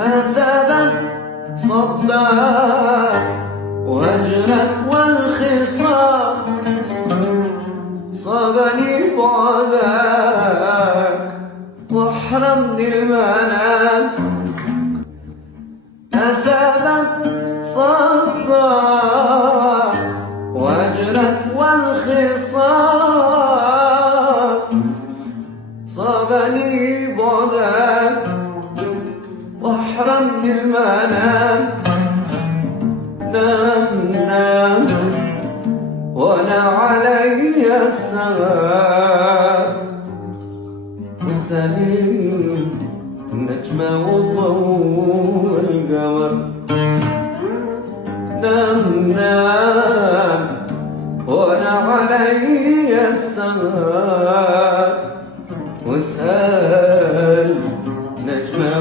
ما سبق صداك وهجرك والخصام، صابني بعدك واحرمني المنام. ما سبق صداك وهجرك والخصام، صابني بعدك واحرمني المنام. نام نام وانا علي السهر، والسليم نجمة وضوء القمر. نام نام وانا علي السهر، واسأل نجمة